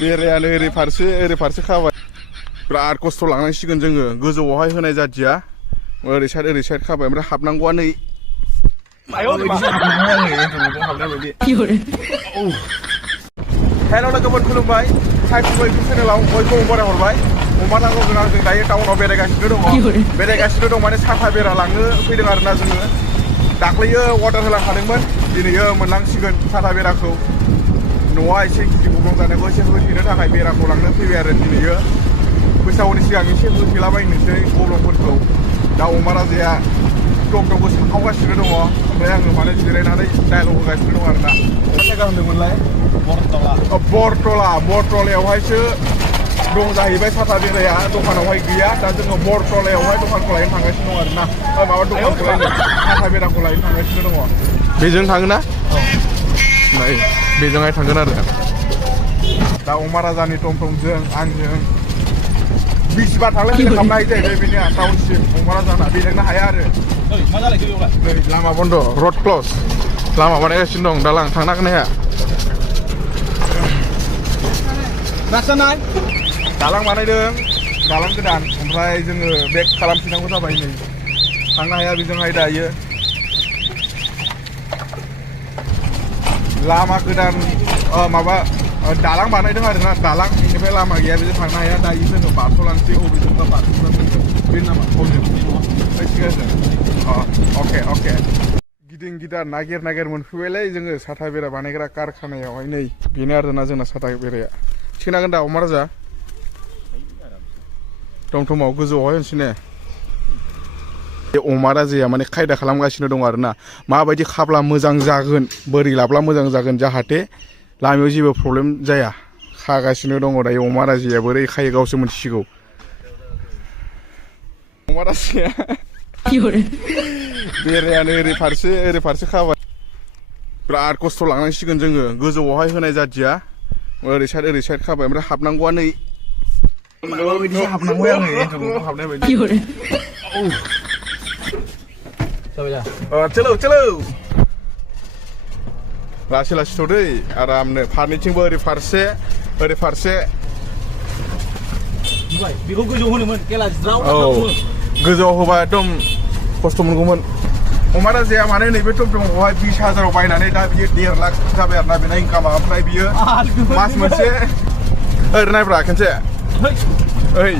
बेरायानो ओरै फारसे खाबाय बिराद खस्थ' लांनांसिगोन जोङो गोजौआवहाय होनाय जादिया ओरै साइड खाबाय ओमफ्राय हाबनांगौआ नै हेल' लोगोफोर खुलुमबाय साइफुबाय चेनेलाव बयखौबो बरायहरबाय अमा नांगौ जों दायो टाउनाव बेरायगासिनो दं माने साथा बेरा लांनो फैदों आरोना जोङो दाख्लैयो अर्डार होलांखादोंमोन दिनैयो मोनलांसिगोन साथा बेराखौ न'आ एसे गिदिर गब्लं जानायखौ एसे होथेनो थाखाय बेराखौ लांनो फैबाय आरो दिनैयो बैसागुनि सिगां एसे होथेलाबायनोसै गब्लंफोरखौ दा अमा राजाया टमटमखौ साखावगासिनो दङ ओमफ्राय आङो माने जिरायनानै डायलग होगासिनो दं आरोना मा जायगा होनदोंमोनलाय बरतलायावहायसो दं जाहैबाय साथा बेराया दखानावहाय गैया दा जोङो बरतलायावहाय दखानखौ लायनो थांगासिनो दं आरोना माबा दखानखौ लायनो साथा बेराखौ लायनो थांगासिनो दङ बेजों थाङोना नै बेजोंहाय थांगोन आरो दा अमा राजानि टमटमजों आंजों 20 बार थांलाय फैलाय खालामनो हायो जाहैबाय बेनिया टाउनसिम अमा राजाना बेलेगनो हाया आरो नै लामा बन्द रड क्लस लामा बानायगासिनो दं दालां थांनो हागोन हाया दालां बानायदों दालां गोदान ओमफ्राय जोङो बेक खालामफिननांगौ जाबाय नै थांनो हाया बेजोंहाय दायो लामा गोदान माबा दालां बानायदों आरोना दालां बेनिफ्राय लामा गैया बेजों थांनो हाया दायो जोङो बारस'लांसै बबेजोंबा बारस'लांसै बे नामा अके गिदिं गिदार नागिर मोनफैबायलै जोङो साथा बेरा बानायग्रा कारखानायावहाय नै बेनो आरोना जोंना साथा बेराया थिखोनागोन दा अमा राजा टमटमाव गोजौआवहाय होनसै ने बे अमा राजाया माने खायदा खालामगासिनो दं आरोना माबायदि खाब्ला मोजां जागोन बोरै लाब्ला मोजां जागोन जाहाथे लामायाव जेबो प्रब्लेम जाया खागासिनो दङ दायो अमा राजाया बोरै खायो गावसो मिथिसिगौ अमा राजाया बेरायानो ओरै फारसे खाबाय बिराद खस्थ' लांनांसिगोन जोङो गोजौआवहाय होनाय जादिया ओरै साइड खाबाय ओमफ्राय हाबनांगौआ नै हाबनांगौ आङो हाबनाय बायदि चलो लासै थ'दै आरामनो फारनैथिंबो ओरै फारसे बेखौ गोजौ होनोमोन गोजौआव होबा एकदम खस्थ' मोनगौमोन अमा राजाया माने नैबे टमटमखौहाय 20,000 आव बायनानै दा बियो 1.5 लाख जाबाय आरोना बेना इनकामा ओमफ्राय बियो मास मोनसे ओरै नायब्रा खनसे ओइ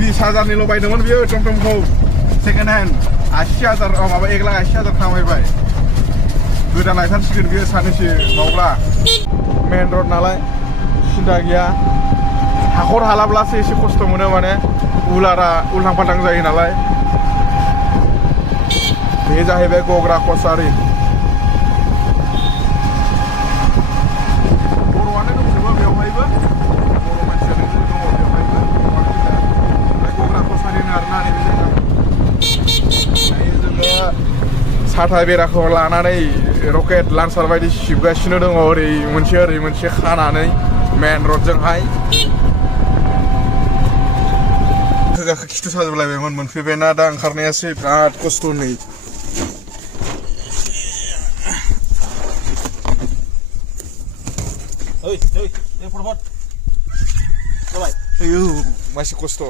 20,000निल' बायदोंमोन बियो टमटमखौ सेकेन्ड हेन्ड 80,000 माबा 1,80,000 खामायबाय गोदान लायथारसिगोन बियो साननैसो मावब्ला मेन रड नालाय सिन्था गैया हाखर हालाब्लासो एसे खस्थ' मोनो माने उल्थां फाल्थां जायो नालाय बे जाहैबाय गग्रा कसारि बर'आनो दंजोबो बेवहायबो बर' मानसियानो दङ बेवहायबो गग्रा कसारिनो आरोना नैबे जायगा दायो जोङो साथा बेराखौ लानानै रकेट लान्सार बायदि सिबगासिनो दङ ओरै मोनसे खानानै मेन रडजोंहाय गाखो खिथु साजोबलायबायमोन मोनफैबायना दा ओंखारनायासो बिराद खस्थ' नै मासे खस्थ'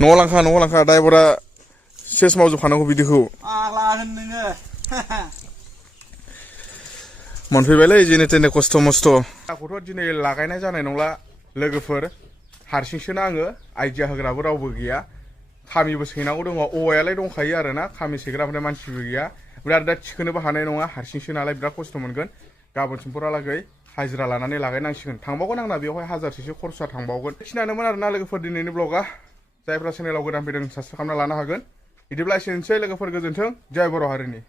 न'आव लांखा ड्राइभारा सेस मावजोबखानांगौ बिदिखौ मोनफैबायलै जेने तेने खस्थ' मस्थ' आंखौथ' दिनै लागायनाय जानाय नंला लोगोफोर हारसिंसोना आङो आइडिया होग्राबो रावबो गैया खामिबो सैनांगौ दङ औवायालाय दंखायो आरोना खामि सैग्रा ओमफ्राय मानसिबो गैया बिराद दा थिखोनोबो हानाय नङा हारसिंसो नालाय बिराद खस्थ' मोनगोन गाबोन समफोरहालागै हाजिरा लानानै लागायनांसिगोन थांबावगोन आंना बेवहाय 1000सो खरसा थांबावगोन खिनानोमोन आरोना लोगोफोर दिनैनि ब्लगा जायफ्रा चेनेलाव गोदान फैदों साबसक्राइब खालामना लानो हागोन बिदिब्ला एसेनोसै लोगोफोर गोजोन्थों जय बर' हारिनि